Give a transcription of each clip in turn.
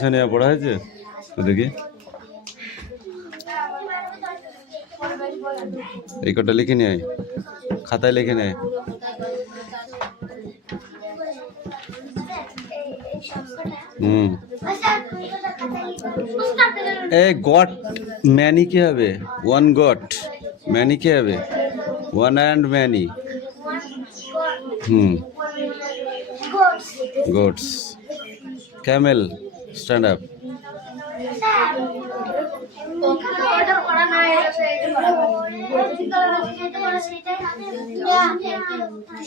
সোনিয়া পড়া হয়েছে তো দেখি এই কটা লিখে নিয়ে আয়, খাতায় লিখে নেয়। এই গট ম্যানি কি হবে? ওয়ান গট ম্যানি কি হবে? One and many. Goats. Camel stand up.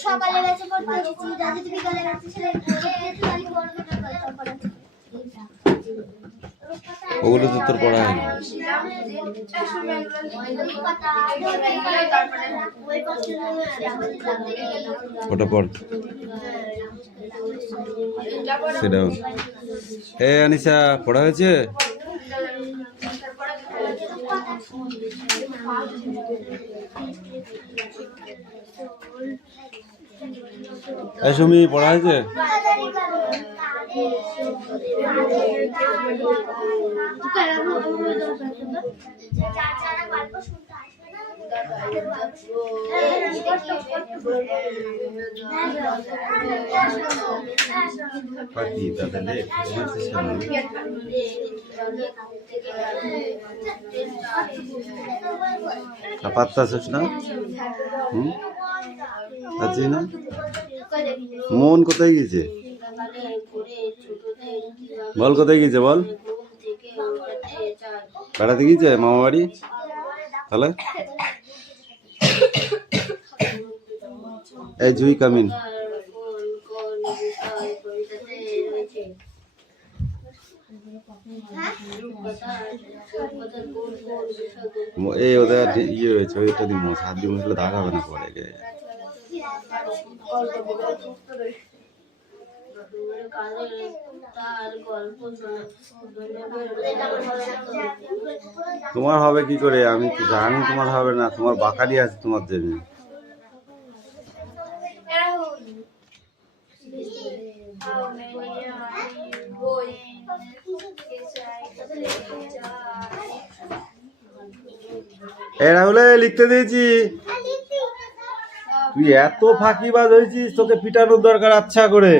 সকালে গেছে পড়তে এসেছি, রাতে বিকালে গেছে ছেলে ওগুলো তো তোর পড়া হয়নি। ওটা পড়। সেটাও এ আনিসা পড়া হয়েছে? সুমি পড়া হয়েছে? পাত্তা আছিস না? আছি না? মন কোথায় গেছে? বল কোথায় গেছে বল? বেড়াতে গিয়েছে মামা বাড়ি? তাহলে এই জুই কামিন। এই ওদের ইয়ে হয়েছে, ওইটা দিব সাত দিন হলে দাগ হবে না পরে। তোমার হবে কি করে? আমি তো জানি তোমার হবে না, তোমার বাকারি আছে তোমার জন্য। এরা হলে লিখতে দিয়েছি, তুই এত ফাঁকিবাজ হয়েছিস, তোকে পিটানোর দরকার আচ্ছা করে।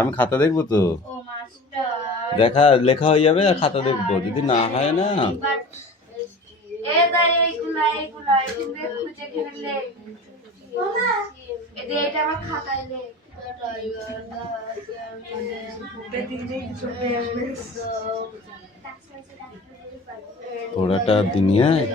আমি খাতা দেখবো তো, দেখা লেখা হয়ে যাবে আর খাতা দেখবো, যদি না হয় না পড়াটা দুনিয়ায়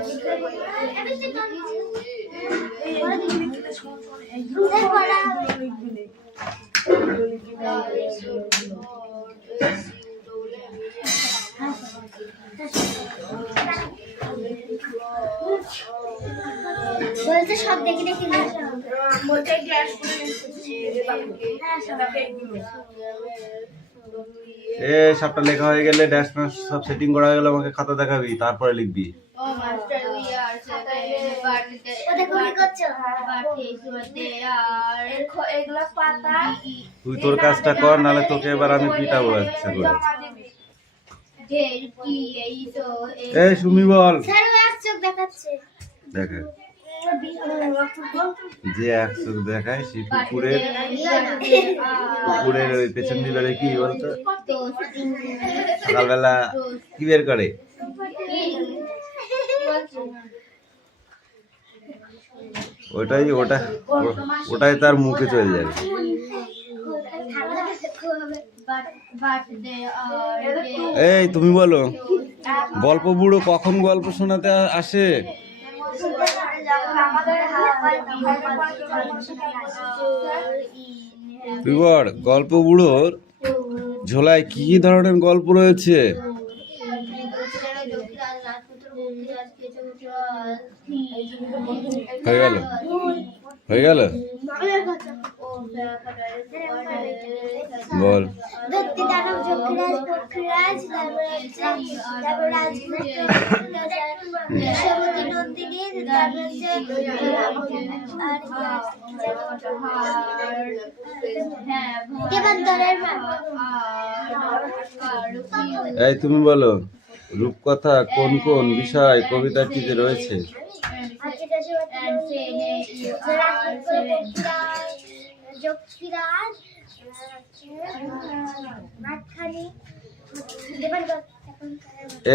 বলতে সব দেখে দেখে বলতে গ্লাস এ সবটা লেখা হয়ে গেলে ড্যাশ ম্যাশ সব সেটিং করা হয়ে গেলে আমাকে খাতা দেখাবি, তারপরে লিখবি। তুই তোর কাজটা কর, নাহলে তোকে এবার আমি পিটাবো ইচ্ছা করে। এই সুমি বল। দেখে যে এক চোখ দেখায় সে কুকুরের ওই পেছন দিলে কি বলতো, সকালবেলা কি বের করে? ওটাই তার মুখে চলে যাবে। এই তুমি বলো, গল্প বুড়ো কখন গল্প শোনাতে আসে? তুই বল, গল্প বুড়োর ঝোলায় কি কি ধরনের গল্প রয়েছে? হয়ে গেল, হয়ে গেল। বল। দত্তি দানব যক্ষরাজ পক্ষীরাজ তারপর রাজমতি নন্দিনী তারপর হচ্ছে দেবান্তরের মা। এই তুমি বলো, রূপকথা কোন কোন বিষয় কবিতাটিতে রয়েছে?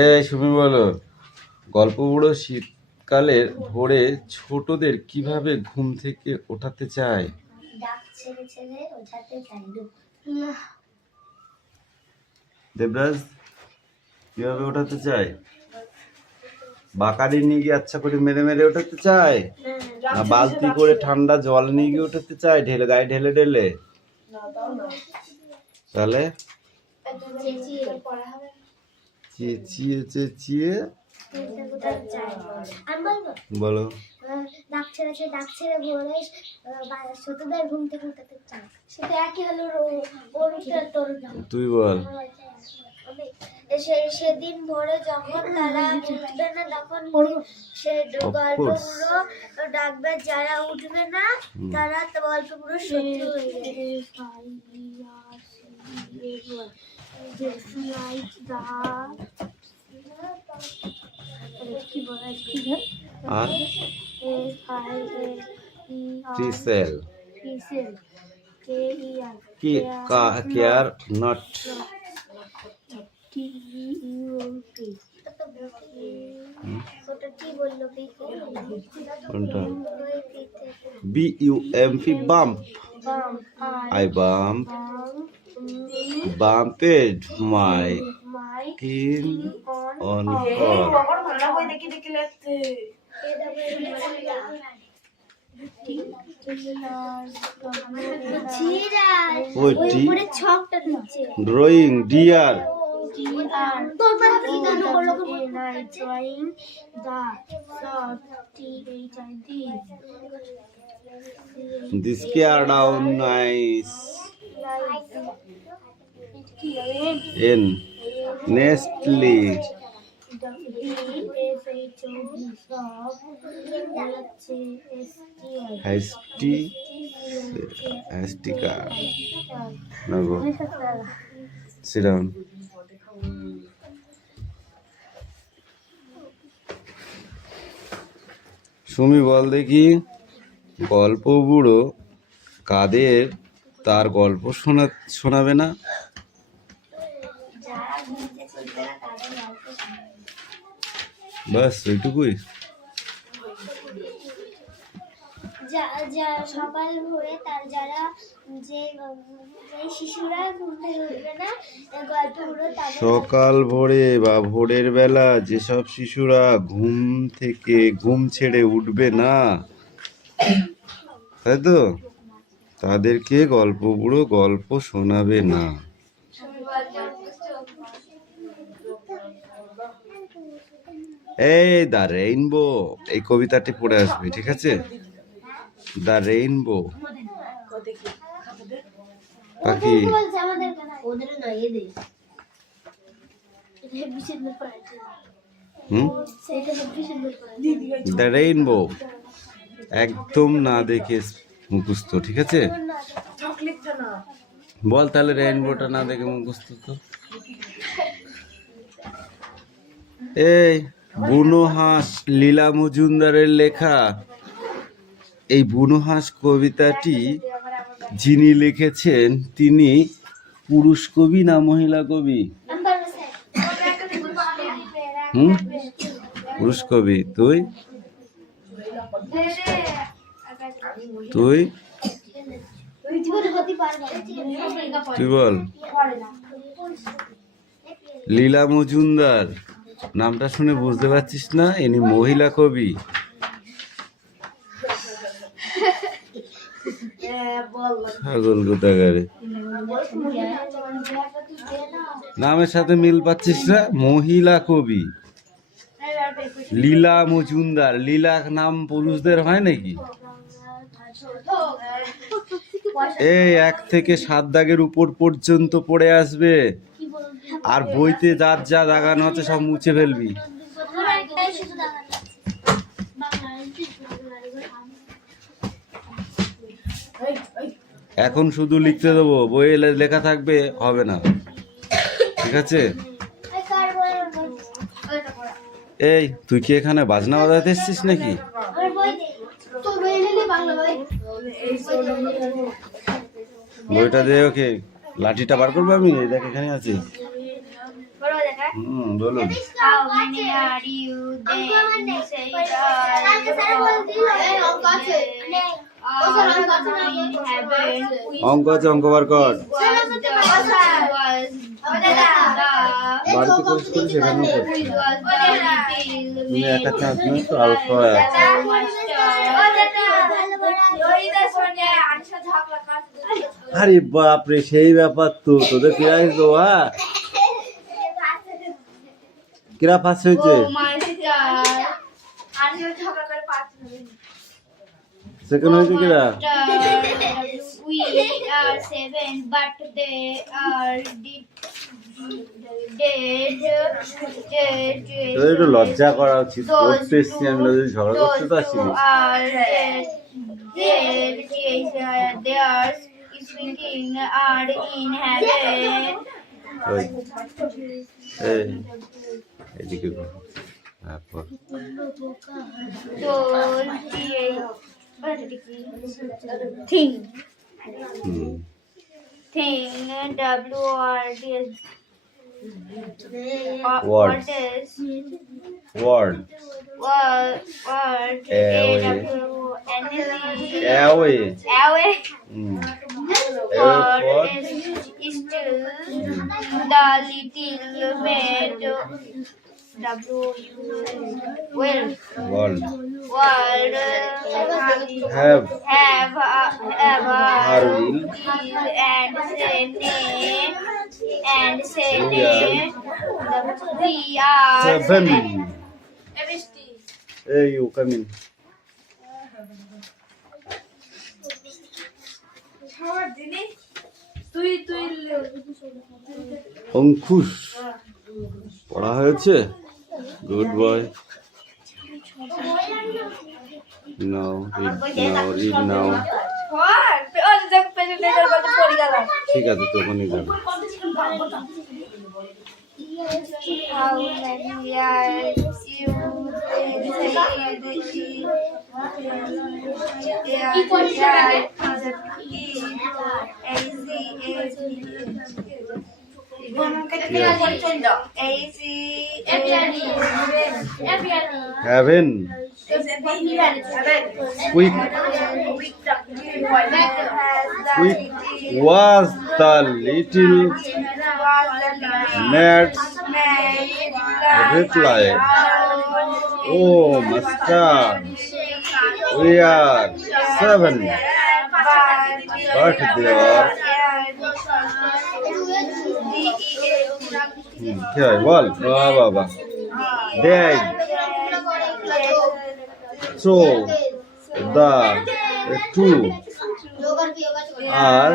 এই তুমি বলো, গল্প বুড়ো শীতকালের ভোরে ছোটদের কিভাবে ঘুম থেকে ওঠাতে চায়? দেবরাজ কিভাবে ওঠাতে চায়? বাকারি নিয়ে গিয়ে আচ্ছা করে মেরে মেরে ওঠাতে চায়, না বালতি করে ঠান্ডা জল নিয়ে গিয়ে ওঠাতে চায় ঢেলে গায়ে ঢেলে ঢেলে? তাহলে চেঁচিয়ে চেঁচিয়ে বলো। ডাক ছেড়ে ভোরে ছোটদের ঘুম থেকে উঠাতে চায়, সেটা একই হলো তুই বল। সেদিন ভোরে যখন তারা উঠবে না তখন সে গল্প পুরো ডাকবে, যারা উঠবে না তারা গল্প পুরো সত্যি হয়ে কেয়ার নট কোনটা? BUMP bump. I bumped my in on her. Drawing dear. This care down nice. In Nestle. Hastica. Now go. Sit down. Sumi বল দেখি, গল্প বুড়ো কাদের তার গল্প শোনাবে না? বাস ওইটুকুই। সকাল ভোরে তার যারা যে শিশুরা ঘুম থেকে উঠবে না গল্প বুড়ো সকাল ভোরে বা ভোরের বেলা যেসব শিশুরা ঘুম ছেড়ে উঠবে না, তাই তো, তাদেরকে গল্প বুড়ো গল্প শোনাবে না। এই দ্য রেইনবো, এই কবিতাটি পড়ে আসবে, ঠিক আছে? দ্য রেইনবো পাখি। দ্য রেইনবো একদম না দেখে মুখস্থ, ঠিক আছে? বল তাহলে রেইনবোটা না দেখে মুখস্থ তো। এই বুনো হাঁস লীলা মজুমদারের লেখা এই বুনো হাঁস কবিতাটি যিনি লিখেছেন তিনি পুরুষ কবি না মহিলা কবি? পুরুষ কবি। তুই তুই তুই বল। লীলা মজুমদার নামটা শুনে বুঝতে পারছিস না? ইনি মহিলা কবি। ছাগল কোথাকারে, নামের সাথে মিল পাচ্ছিস না? মহিলা কবি। লীলা মজুমদার। লীলা নাম পুরুষদের হয় নাকি? এই 1 থেকে 7 দাগের উপর পর্যন্ত পড়ে আসবে, আর বইতে যার যা দাগানো আছে সব মুছে ফেলবি। এখন শুধু লিখতে দেবো, বইয়ে লেখা থাকবে হবে না, ঠিক আছে? এই তুই কি এখানে বাজনা বাজাতে এসছিস নাকি? বইটা দে ওকে। লাঠিটা বার করবো আমি, এই দেখ এখানে আছে। বলুন। অঙ্ক আছে, অঙ্ক বার কর। বাড়িতে করিস করিস, এখানেও করছিস। তুমি একা চান্স নেই তো, আরো সবাই আছে। আরে বাপরে, সেই ব্যাপার তো। তোদের কি আসতো? কিরা ফার্স্ট হয়েছে? সেকেন্ড হয়েছে কিরা? তোদের একটু লজ্জা করা উচিত। পড়তে এসছি আমি, যদি ঝগড়া করতে তো আসিনি। এদিকে Thing. W-O-R-D. Words. Word. Word. Away. Away. For Is still the little maid. World. world. World. Have Are will and say name. We are 7. Hey, you come in. Ankush পড়া হয়েছে? Good boy. নাও রিড নাও। ঠিক আছে, তখনই যাবে। How many years you Heaven. Quick was the little maid's reply. Oh, master, we are 7, but they are. কি হয় বল? বাবা they so the two are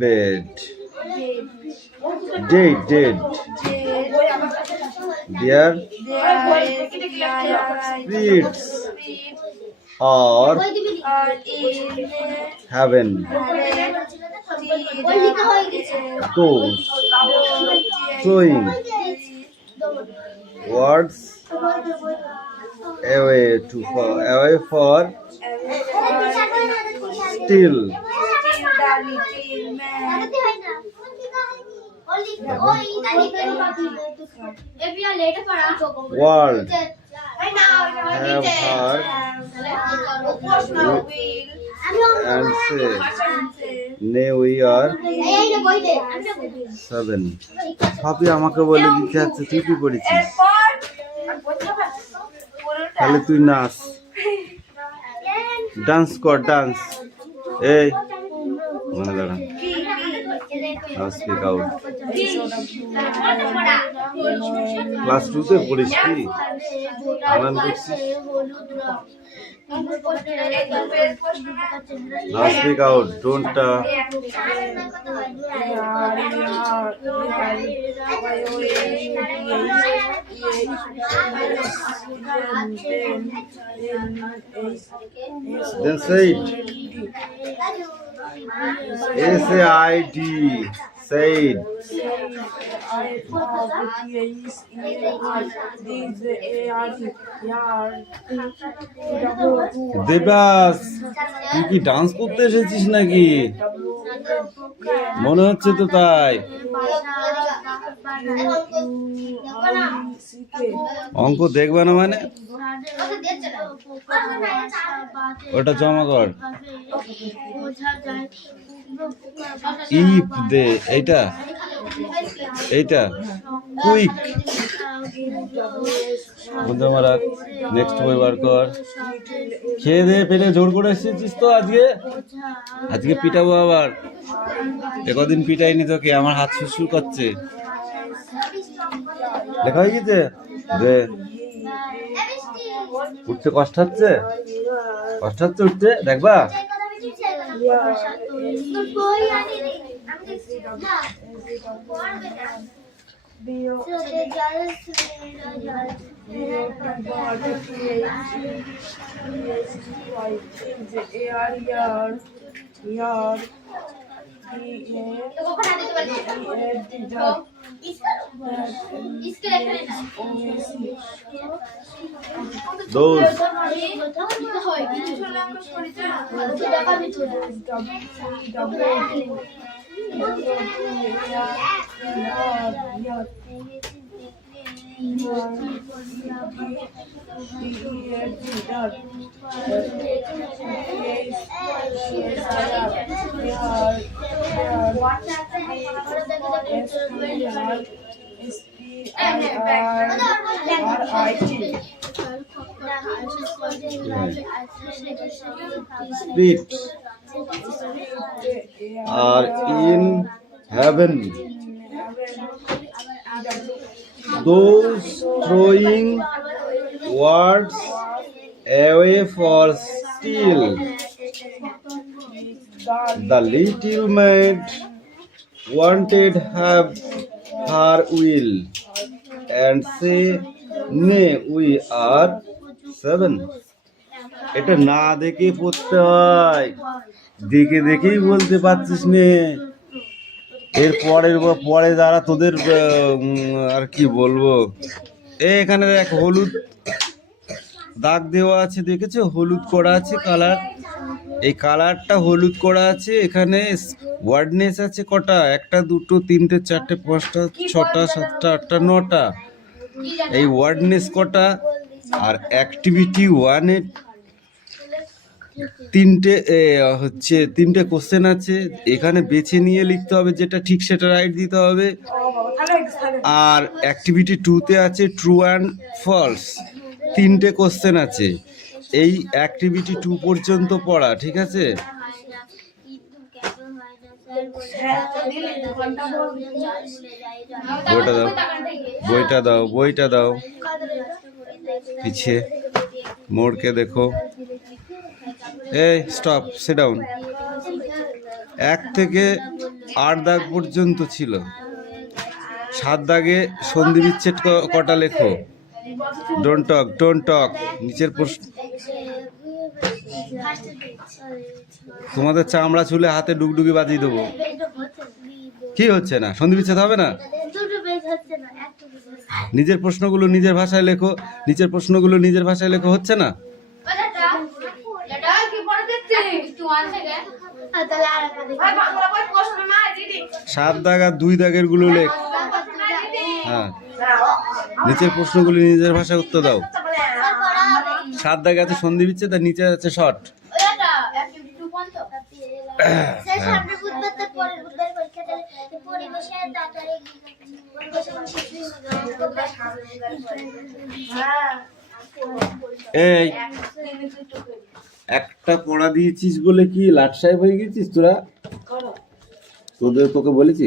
bed. Dead. Their spirits are heaven. Those throwing words away for still world have heard and say nay we are 7. সবই আমাকে বলে দিতে আছে। তুই কি করেছিস? তাহলে তুই নাচ, ডান্স কর, ডান্স। এই মনে দাঁড়া। Now speak out. ক্লাস 2 তে পড়িস কি? বানান করছিস? Now speak out. Don't then say it. SAID. Say it. Dewas, তুই কি ডান্স করতে এসেছিস নাকি? মনে হচ্ছে তো তাই। অঙ্ক দেখবে না মানে? ওটা জমা কর। ইফ দে, এইটা এইটা কুইক। বন্ধু আমার নেক্সট বই বার কর। খেয়ে দে, পেটে জোর করে এসেছিস তো আজকে। আজকে পিটাবো আবার। একদিন পিটাইনি তোকে, আমার হাত সুসু করছে। লেখা হয়ে গেছে? দে। উঠতে কষ্ট হচ্ছে? কষ্ট হচ্ছে উঠতে? দেখবা? Those spirits are in heaven. Those throwing words away for steal. The little maid wanted have her will, and say, "Nay, we are 7." এটা না দেখে পড়তে হয়, দেখে দেখেই বলতে পারছিস নে। এর পরে যারা তোদের আর কি বলবো, এখানে দেখ হলুদ দাগ দেওয়া আছে, দেখেছো? হলুদ করা আছে কালার। এই কালারটা হলুদ করা আছে। এখানে ওয়ার্ডনেস আছে কটা? 1 2 3 4 5 6 7 8 9টা। এই ওয়ার্ডনেস কটা? আর অ্যাক্টিভিটি 1 এ 3টে কোশ্চেন আছে। এখানে বেছে নিয়ে লিখতে হবে, যেটা ঠিক সেটা রাইট দিতে হবে। আর অ্যাক্টিভিটি 2 তে আছে ট্রু অ্যান্ড ফলস, 3টে কোশ্চেন আছে। এই অ্যাক্টিভিটি 2 পর্যন্ত পড়া, ঠিক আছে? বইটা দাও পিছিয়ে মোড়কে দেখো। এই স্টপ, সিট ডাউন। 1 থেকে 8 দাগ পর্যন্ত ছিল। 7 দাগে সন্ধি বিচ্ছেদ কটা লেখো। Don't talk. নিচের প্রশ্ন, তোমাদের চামড়া ছুলে হাতে ডুগডুগি বাজিয়ে দেবো। কি হচ্ছে না? সন্ধি বিচ্ছেদ হবে না? নিজের প্রশ্নগুলো নিজের ভাষায় লেখো। হচ্ছে না? 7 দাগ আর 2 দাগের গুলো লেখ। হ্যাঁ, নিচের প্রশ্নগুলো নিজের ভাষায় উত্তর দাও। 7 দাগে আছে সন্ধি বিচ্ছেদ, আর নিচে আছে শর্ট। এই একটা পড়া দিয়েছিস বলে কি লাট সাহেব হয়ে গেছিস তোরা? তোকে বলেছি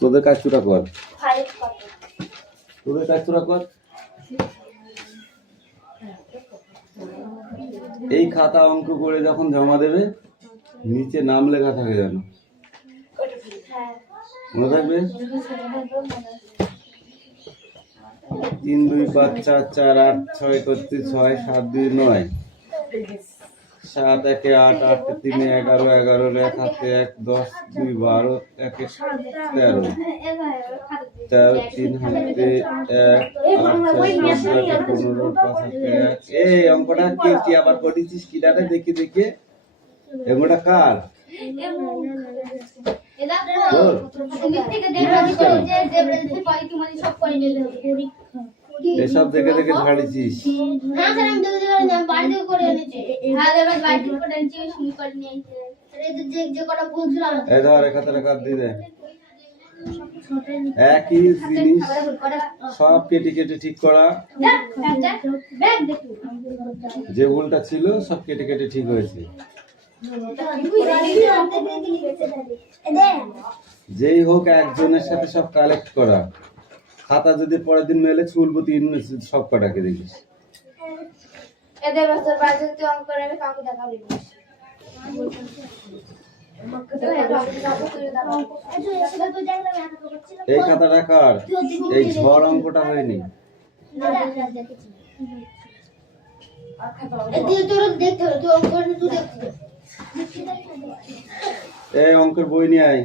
তোদের কাজ তোরা কর, তোদের কাজ তোরা কর। এই খাতা অঙ্ক করে যখন জমা দেবে নিচে নাম লেখা থাকে জানো, মনে থাকবে? 3 2 5 4 4 8 6 31 6 7 2 9 7 1 8 8 3 11 11 1 হাতে 1 10 2 12 1 13 13 3 হাতে 1 8 6 15 5 হাতে 1। এই অঙ্কটা কি আবার করেছিস কি দাঁড়ে দেখি দেখি, এগুলোটা কার? এসব দেখে দেখে ঝাড়িছিস। এই ধর এখানে কাট দিয়ে দে। একই জিনিস সব কেটে কেটে ঠিক করা, যে ভুলটা ছিল সব কেটে কেটে ঠিক হয়েছে। যেই হোক একজনের সাথে সব কালেক্ট করা, খাতা যদি পরের দিন মেলে চুলবো 3 সব কটাকে দেখিস। এদের বছর বাজে অঙ্ক করে আমি কাউকে দেখাবো না। এই খাতাটা কার? এই ঝড় অঙ্কটা হয়নি। এই অঙ্কের বই নিয়ে আয়।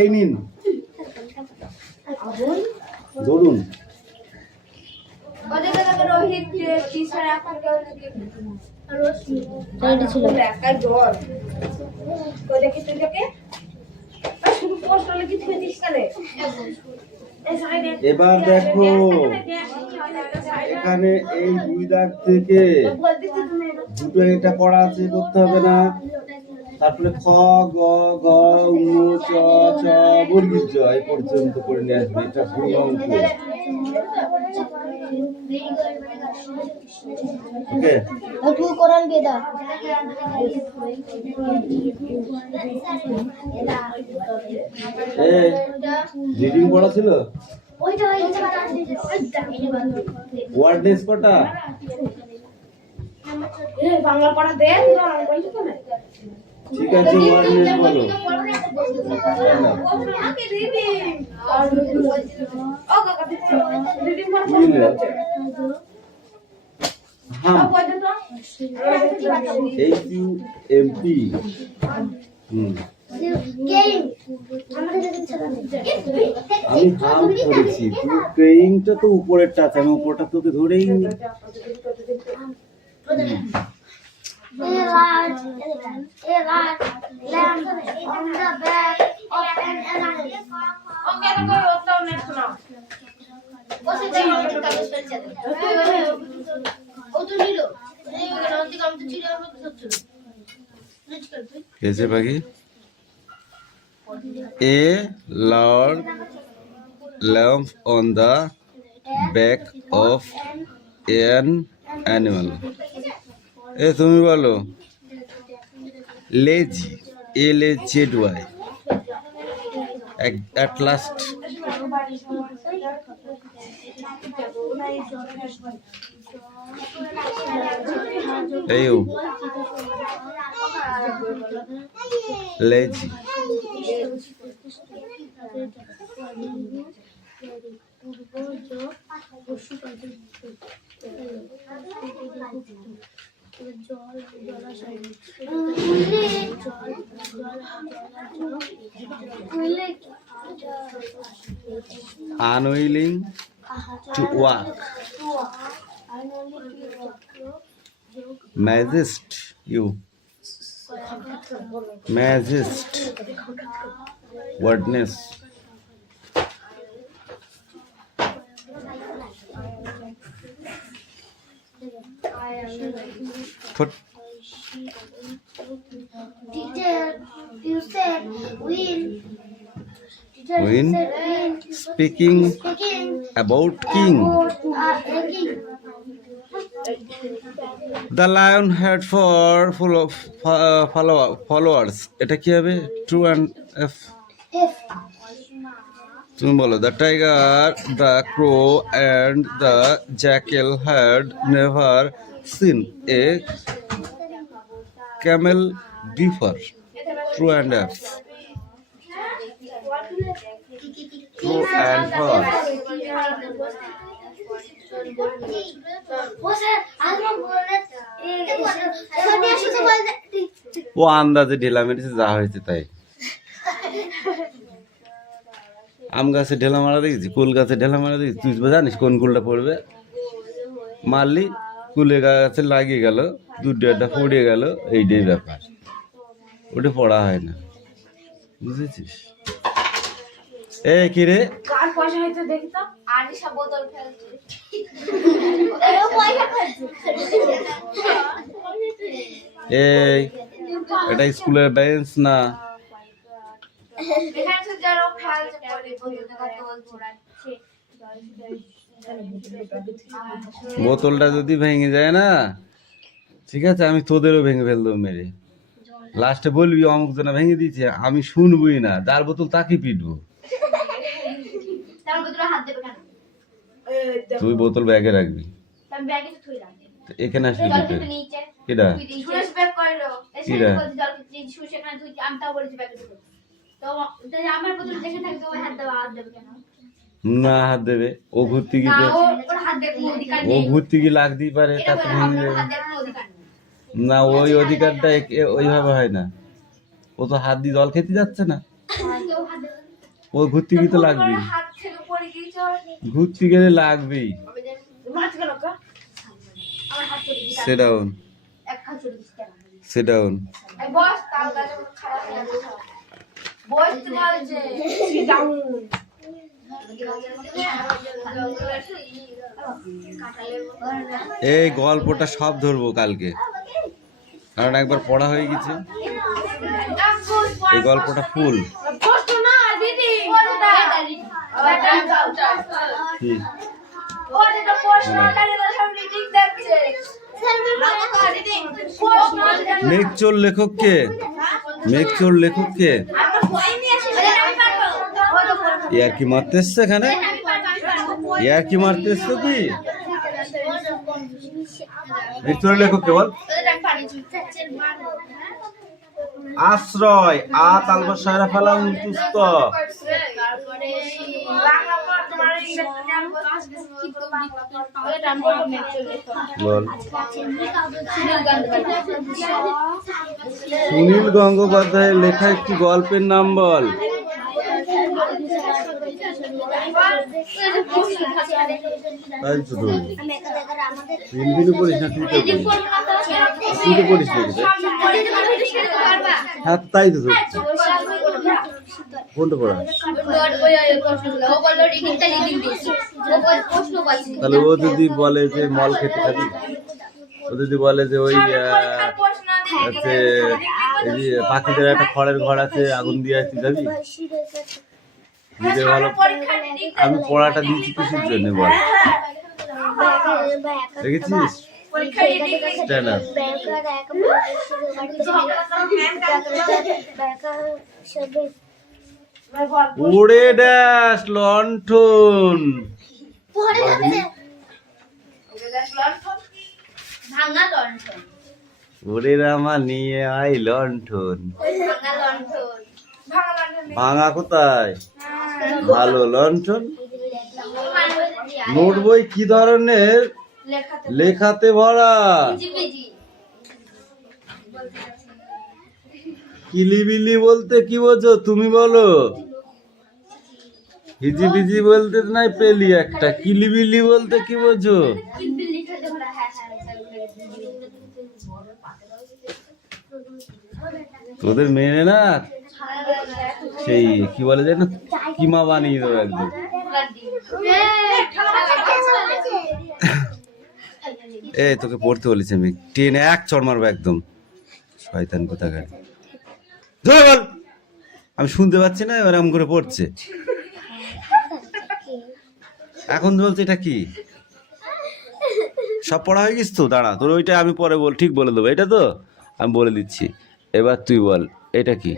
এই নিন ধরুন। রোহিত টিচার এখন এবার দেখো এখানে এই 2 দাগ থেকে দুটো এটা পড়া আছে, করতে হবে না। তারপরে খ গ ঘ ঙ চ ছ বর্গীর জ এই পর্যন্ত করে নিয়ে আসবে। এটা ভুল অঙ্ক। ওকে তুই কোরআন বেদা রিডিং পড়া ছিল। ওয়ার্ডনেস কটা? বাংলা পড়া দে ঠিক আছে ওয়ার্ডনেস বলো। HUMP আমি হাম করেছি, তুই প্রেইংটা তো উপরেরটা আছে, আমি উপরটা তোকে ধরেই নি। A large lamp on the back of an animal. कैसे बाकी? A large lamp on the back of an animal. এ তুমি বলো লেজি, LAZY, at last। এই lazy unwilling to walk, magist, wordness, put Teacher, you said when speaking about king, the lion had four followers, এটা কি হবে? True and F. তুমি বলো। The tiger, the crow and the jackal had never seen a camel before. True and F. True and false. ও আন্দাজে ঢেলা মেরেছে, যা হয়েছে তাই। আম গাছে ঢেলা মারা দেখেছি, কুল গাছে ঢেলা মারা দেখেছি। তুই জানিস কোন কুলটা পড়বে? মারলি, কুলে গাছে লাগিয়ে গেল, দুধটা পড়ে গেল, এইটাই ব্যাপার। ওটা পড়া হয় না, বুঝেছিস? এ কি রে? কার পয়সা হইতো দেখি তো। আনিশা বোতল ফেলছে। এই এটা স্কুলের বেঞ্চ না। এখানে তো যারা ফেলছে পরে বোতলটা কত বলছে। বোতলটা যদি ভেঙে যায় না, ঠিক আছে, আমি তোদেরও ভেঙে ফেলবো মেরে। লাস্টে বলবি অমুক জনা ভেঙে দিয়েছে, আমি শুনবই না, যার বোতল তাকে পিটবো। তার বোতলে হাত দেবে কেন? তুই বোতল ব্যাগে রাখবি। আমি ব্যাগে তো থই রাখি। এখানে আসবি জল দিতে। খেতে নিচে। কেডা? সুরেশ ব্যাগ করলো। কিরা? জল খেতে সুরেশ এখানে তুই আমটাও বলেছি ব্যাগে ঢুকো। তো তাই আমার বোতল দেখে থাকবে, ওই হাত দেবে কেন? না, হাত দেবে। ও ঘুরতে না, গিয়ে ওর হাত দেখার কোনো অধিকার ও নেই। ঘুরতে গিয়ে লাগতেই পারে, এটা তাতে বলে ভেঙে আমার যাবে। হাত দেখার কোনো অধিকার নেই। না, ওই অধিকারটা ওইভাবে হয় না। ও তো হাত দিয়ে জল খেতে যাচ্ছে না, কেউ হাত দেবে না। ও ঘুরতে গিয়ে তো লাগবেই। হাত থেকে পড়ে গিয়েছে ঘুরতে গেলে লাগবেই। মাছ কেন কা? আমার হাত থেকে দিছে। সেডাউন, এক হাত চলে দিছে কেন? সেডাউন। এই বস তাল গাছে খারাপ হয়ে গেছে। বস তো বলছে ডাউন। এই গল্পটা সব ধরবো কালকে, কারণ একবার পড়া হয়ে গেছে। এই গল্পটা ফুল। কষ্ট না দিদি। কি? ও যেটা প্রশ্ন আকারে সব রিডিং দেখছে। মেঘচোর লেখক কে? মেঘচোর লেখক কে? আমার বই নিয়ে এসে আমি পারবো। ইয়ার কি মারতে এসছে এখানে? ইয়ার কি মারতে এসছে তুই? মেঘচোর লেখক কে বল? আশ্রয় আ তালবা সারা ফেলাম তুস্ত। তারপরে বাংলা পড় তোমার ইংরেজি জান বল। সুনীল গঙ্গোপাধ্যায়ের লেখা একটি গল্পের নাম বল। তাই তো ধরবো। হিন্দি পড়িস না, তুই তো পড়িস। তুই তো পড়িস না এটা? হ্যাঁ, তাই তো ধরছি। কোনটা পড়া? তাহলে ও যদি বলে যে মল খেতে খাবি, ও যদি বলে যে ওই হচ্ছে এই যে পাখিদের একটা খড়ের ঘর আছে, আগুন দিয়ে আসতে যাবি, নিজের ভালো। আমি পড়াটা দিচ্ছি কিসের জন্য বল? দেখেছিস? Stand up. ওরে ড্যাশ লণ্ঠন। ভাঙা লণ্ঠন। ওরে রামা নিয়ে আই লণ্ঠন। ভাঙা লণ্ঠন। ভাঙা লণ্ঠন। ভাঙা কোথায়? ভালো লণ্ঠন। নোট বই কি ধরনের? লেখাতে ভরা। কিলিবিলি বলতে কি বোঝো তুমি বলো? হিজিবিজি বলতে নাই পেলি একটা, কিলিবিলি বলতে কি বোঝো? তোদের মেয়ে না সেই কি বলে যায় না, কিমা বানিয়ে দেবো একদম। এই তোকে পড়তে বলেছি আমি, টেনে এক চড় মারবো একদম, শয়তান কোথাকার। বল, আমি শুনতে পাচ্ছি না, এবার এমন করে পড়ছে। এখন বলছে এটা কি? সব পড়া হয়ে গেছে তো? দাঁড়া, তোর ওইটা আমি পরে ঠিক বলে দেবো। এটা তো আমি বলে দিচ্ছি, এবার তুই বল এটা কি।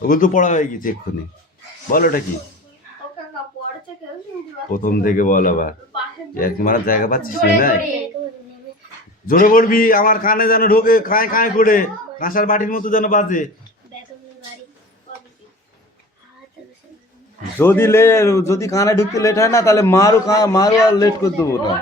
ওগুলো তো পড়া হয়ে গেছে এক্ষুনি, বল ওটা কি। প্রথম থেকে বল আবার, আর কি মারার জায়গা পাচ্ছিস না? না জোরে বলবি, আমার কানে যেন ঢোকে, কাঁয় কাঁয় করে কাঁসার বাটির মতো যেন বাজে। যদি কানে ঢুকতে লেট হয় না, তাহলে মারও আর লেট করে দেবো না।